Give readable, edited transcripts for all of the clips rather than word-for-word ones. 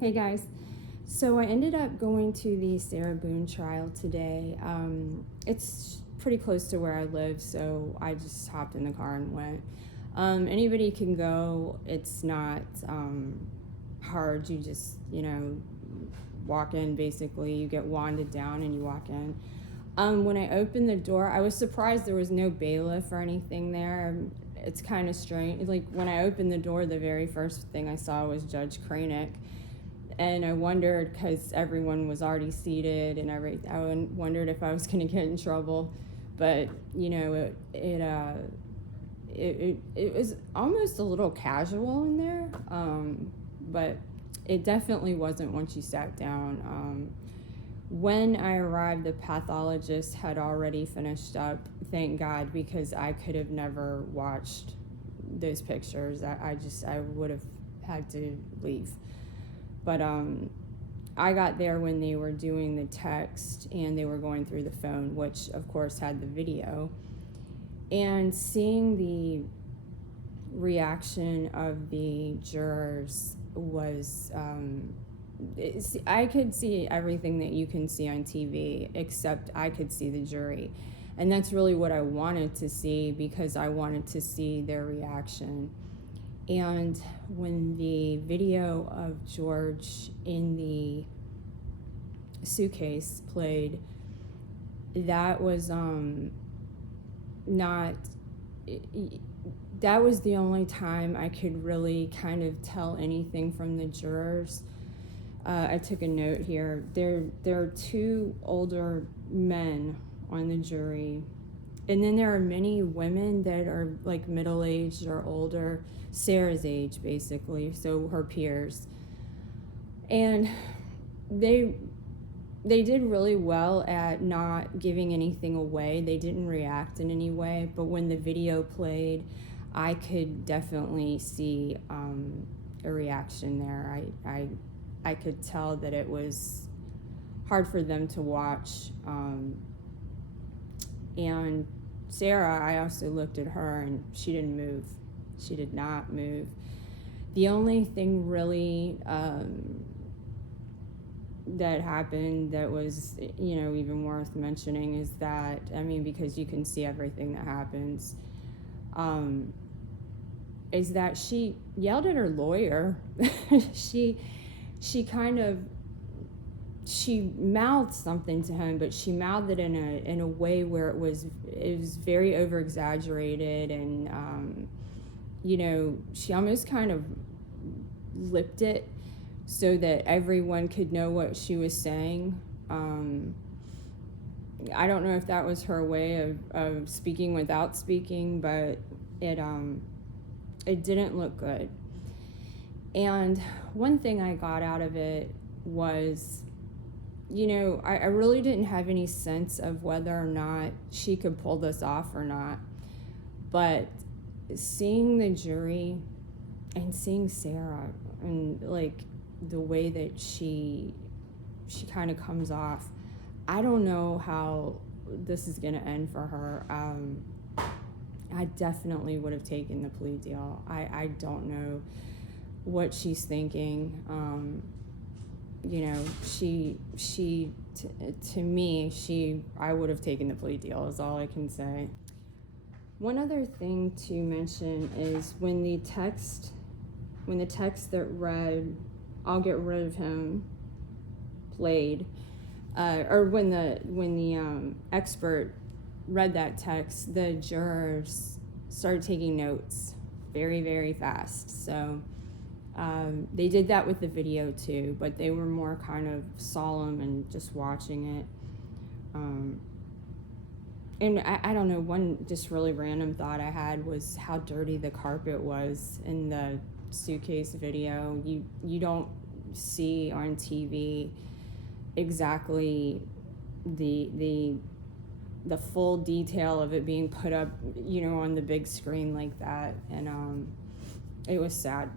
Hey guys, so I ended up going to the Sarah Boone trial today. It's pretty close to where I live, so I just hopped in the car and went. Anybody can go. It's not hard. You just, walk in basically. You get wanded down and you walk in. When I opened the door, I was surprised there was no bailiff or anything there. It's kind of strange. Like when I opened the door, the very first thing I saw was Judge Kranick. And I wondered, because everyone was already seated and everything, I wondered if I was going to get in trouble. But, it was almost a little casual in there. But it definitely wasn't once you sat down. When I arrived, the pathologist had already finished up, thank God, because I could have never watched those pictures. I would have had to leave. But I got there when they were doing the text and they were going through the phone, which of course had the video. And seeing the reaction of the jurors was, I could see everything that you can see on TV, except I could see the jury. And that's really what I wanted to see, because I wanted to see their reaction. And when the video of George in the suitcase played, that was that was the only time I could really kind of tell anything from the jurors. I took a note here. There are two older men on the jury, and then there are many women that are like middle-aged or older, Sarah's age basically, so her peers. And they did really well at not giving anything away. They didn't react in any way, but when the video played, I could definitely see a reaction there. I could tell that it was hard for them to watch. And Sarah, I also looked at her and she didn't move. She did not move. The only thing really that happened that was, even worth mentioning is that, because you can see everything that happens, is that she yelled at her lawyer. She mouthed something to him, but she mouthed it in a way where it was very over exaggerated, and she almost kind of lipped it so that everyone could know what she was saying. I don't know if that was her way of speaking without speaking, but it didn't look good. And one thing I got out of it was, I really didn't have any sense of whether or not she could pull this off or not. But seeing the jury and seeing Sarah and like the way that she kind of comes off, I don't know how this is going to end for her. I definitely would have taken the plea deal. I don't know what she's thinking. To me, I would have taken the plea deal, is all I can say. One other thing to mention is when the text that read, "I'll get rid of him," played, or when the expert read that text, the jurors started taking notes very, very fast. So they did that with the video too, but they were more kind of solemn and just watching it. And I don't know, one just really random thought I had was how dirty the carpet was in the suitcase video. You don't see on TV exactly the full detail of it being put up, on the big screen like that, and it was sad.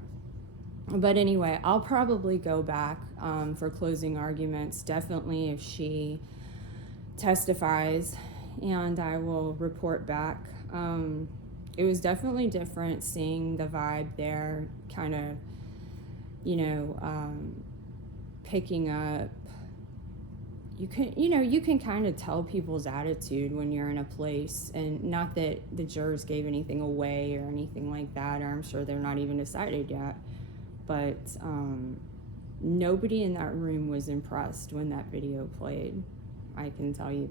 But anyway, I'll probably go back for closing arguments, definitely if she testifies, and I will report back. It was definitely different seeing the vibe there, kind of, picking up, you can kind of tell people's attitude when you're in a place, and not that the jurors gave anything away or anything like that, or I'm sure they're not even decided yet, but nobody in that room was impressed when that video played. I can tell you that.